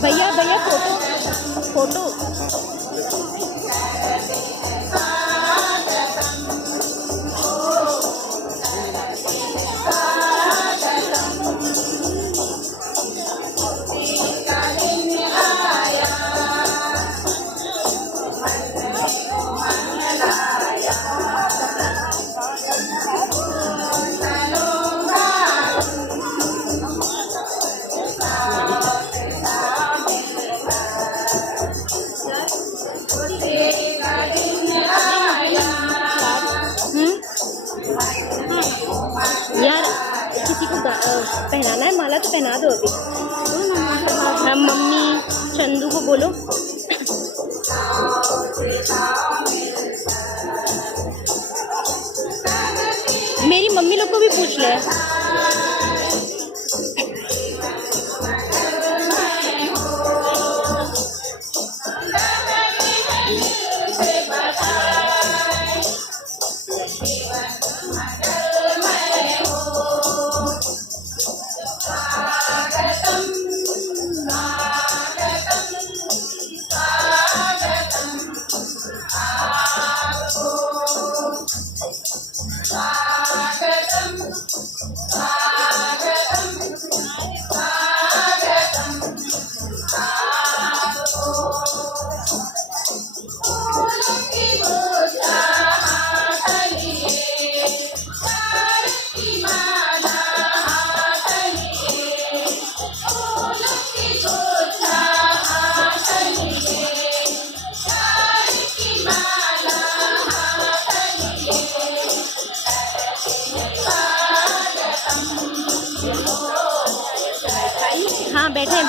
भैया भैया photo photo. यार किसी को पहनाना है माला तो पहना दो अभी। हाँ मम्मी चंदू को बोलो। मेरी मम्मी लोग को भी पूछ ले। हाँ बैठे हैं।